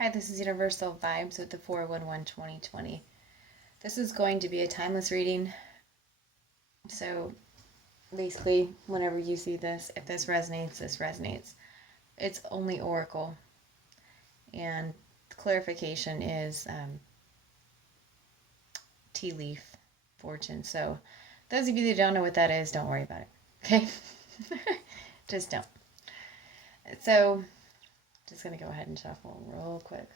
Hi, this is Universal Vibes with the 411-2020. This is going to be a timeless reading. So basically, whenever you see this, if this resonates, this resonates. It's only Oracle. And clarification is tea leaf fortune. So those of you that don't know what that is, don't worry about it. Okay? Just don't. So just going to go ahead and shuffle real quick.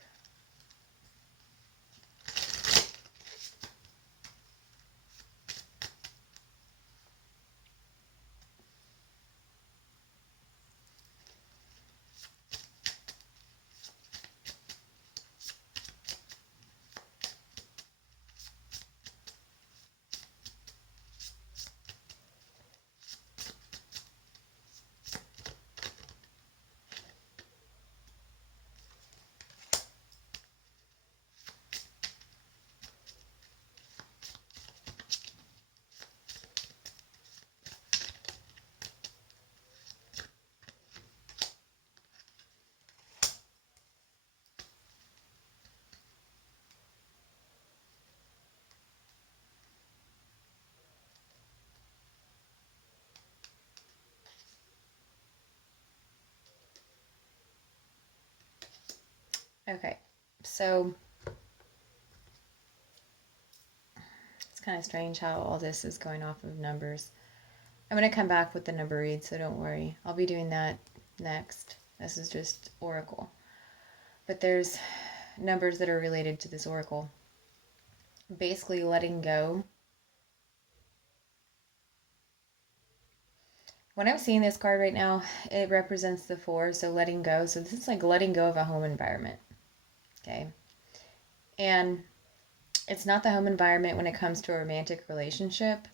Okay, so it's kind of strange how all this is going off of numbers. I'm going to come back with the number read, so don't worry. I'll be doing that next. This is just Oracle. But there's numbers that are related to this Oracle. Basically, letting go. When I'm seeing this card right now, it represents the 4, so letting go. So this is like letting go of a home environment. Okay. And it's not the home environment when it comes to a romantic relationship.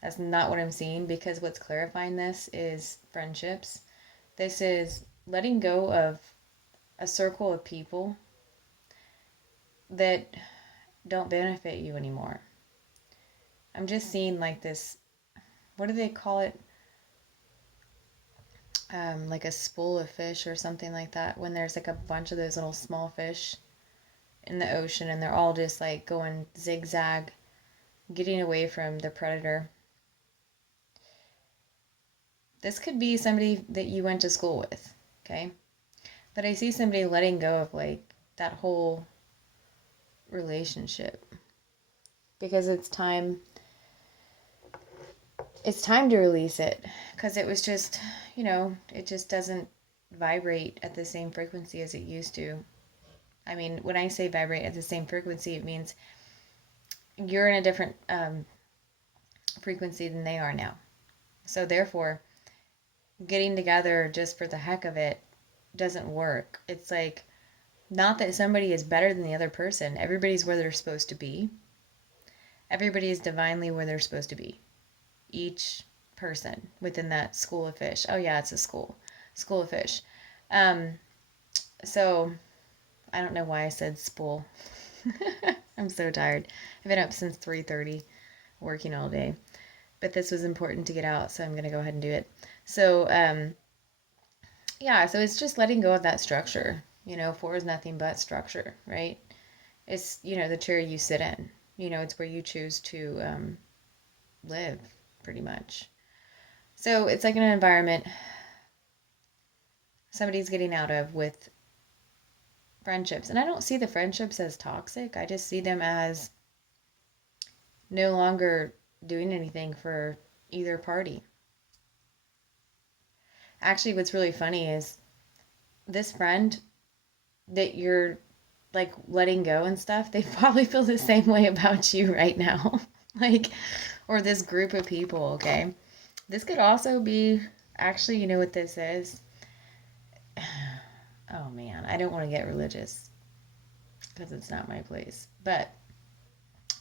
That's not what I'm seeing, because what's clarifying this is friendships. This is letting go of a circle of people that don't benefit you anymore. I'm just seeing like this, what do they call it? Like a spool of fish or something like that, when there's like a bunch of those little small fish in the ocean and they're all just like going zigzag, getting away from the predator. This could be somebody that you went to school with, okay? But I see somebody letting go of like that whole relationship, because it's time to release it, because it was just, it just doesn't vibrate at the same frequency as it used to. I mean, when I say vibrate at the same frequency, it means you're in a different frequency than they are now. So therefore, getting together just for the heck of it doesn't work. It's like, not that somebody is better than the other person. Everybody's where they're supposed to be. Everybody is divinely where they're supposed to be. Each person within that school of fish. Oh yeah, it's a school of fish. Um, so I don't know why I said spool. I'm so tired. I've been up since 3:30, working all day. But this was important to get out, so I'm gonna go ahead and do it. So yeah, so it's just letting go of that structure. 4 is nothing but structure, right? It's the chair you sit in. It's where you choose to live, pretty much. So it's like an environment somebody's getting out of with friendships. And I don't see the friendships as toxic. I just see them as no longer doing anything for either party. Actually, what's really funny is this friend that you're like letting go and stuff, they probably feel the same way about you right now. Like, or this group of people, okay? This could also be, actually, you know what this is? Oh man, I don't want to get religious because it's not my place. But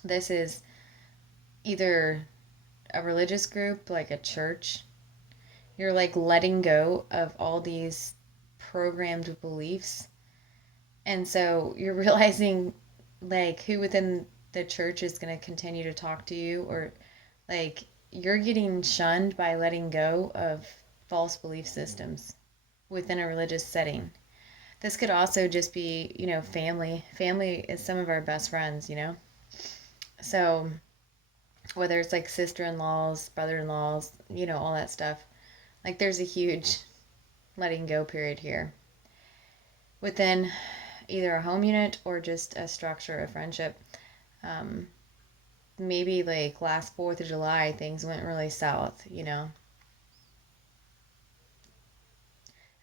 this is either a religious group, like a church. You're like letting go of all these programmed beliefs. And so you're realizing like who within the church is going to continue to talk to you, or like you're getting shunned by letting go of false belief systems within a religious setting. This could also just be, family. Family is some of our best friends. So whether it's like sister-in-laws, brother-in-laws, all that stuff. Like there's a huge letting go period here within either a home unit or just a structure of friendship. Um, Maybe like last 4th of July, things went really south.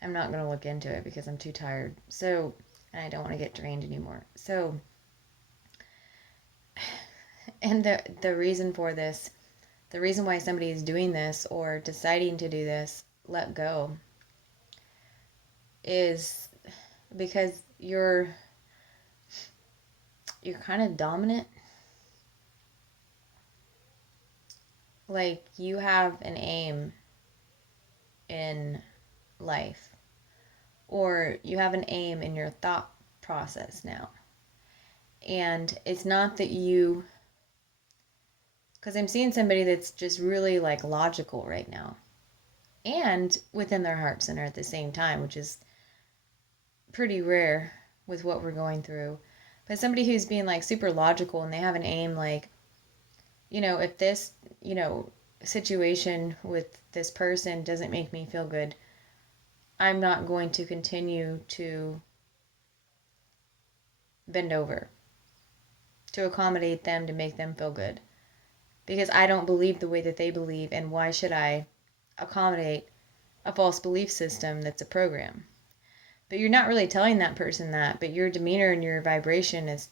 I'm not going to look into it because I'm too tired. So, and I don't want to get drained anymore. So, and the reason for this, the reason why somebody is doing this or deciding to do this, let go, is because you're kind of dominant. Like you have an aim in life, or you have an aim in your thought process now. And it's not that because I'm seeing somebody that's just really like logical right now and within their heart center at the same time, which is pretty rare with what we're going through. But somebody who's being like super logical and they have an aim, like, if this, situation with this person doesn't make me feel good, I'm not going to continue to bend over to accommodate them to make them feel good. Because I don't believe the way that they believe, and why should I accommodate a false belief system that's a program? But you're not really telling that person that, but your demeanor and your vibration is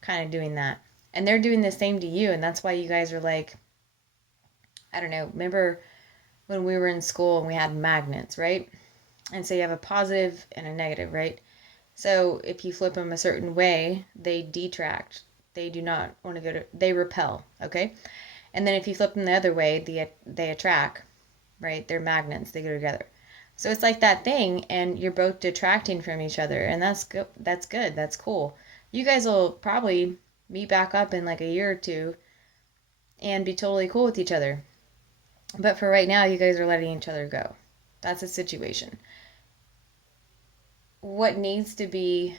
kind of doing that. And they're doing the same to you, and that's why you guys are like, I don't know, remember when we were in school and we had magnets, right? And so you have a positive and a negative, right? So if you flip them a certain way, they detract. They do not want to they repel, okay? And then if you flip them the other way, they attract, right? They're magnets, they go together. So it's like that thing, and you're both detracting from each other, and that's good. That's cool. You guys will probably meet back up in like a year or two and be totally cool with each other. But for right now, you guys are letting each other go. That's a situation. What needs to be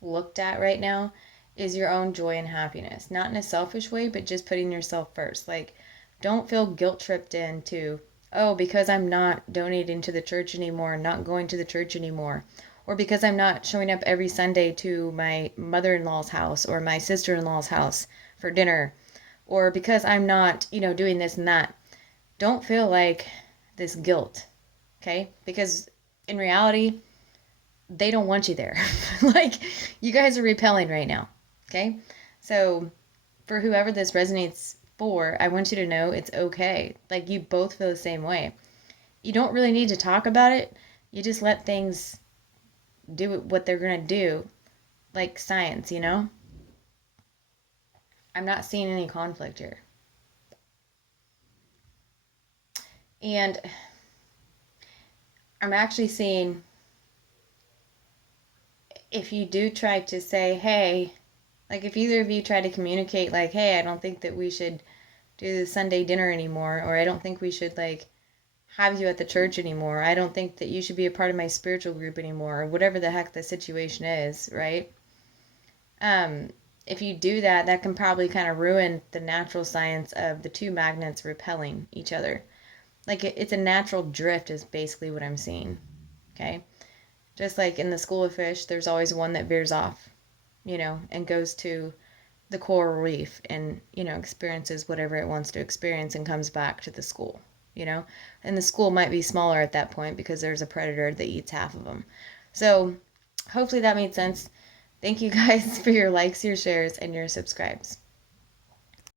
looked at right now is your own joy and happiness. Not in a selfish way, but just putting yourself first. Like, don't feel guilt tripped into, oh, because I'm not donating to the church anymore, not going to the church anymore, or because I'm not showing up every Sunday to my mother-in-law's house or my sister-in-law's house for dinner, or because I'm not, doing this and that. Don't feel like this guilt, okay? Because in reality, they don't want you there. Like, you guys are repelling right now, okay? So, for whoever this resonates for, I want you to know it's okay. Like, you both feel the same way. You don't really need to talk about it. You just let things do what they're going to do, like science. I'm not seeing any conflict here. And I'm actually seeing if you do try to say, hey, like if either of you try to communicate, like, hey, I don't think that we should do the Sunday dinner anymore, or I don't think we should, like, have you at the church anymore, I don't think that you should be a part of my spiritual group anymore, or whatever the heck the situation is, right? Um, if you do that, that can probably kind of ruin the natural science of the two magnets repelling each other. Like, it's a natural drift is basically what I'm seeing, okay? Just like in the school of fish, there's always one that veers off, and goes to the coral reef and, experiences whatever it wants to experience and comes back to the school, And the school might be smaller at that point because there's a predator that eats half of them. So hopefully that made sense. Thank you guys for your likes, your shares, and your subscribes.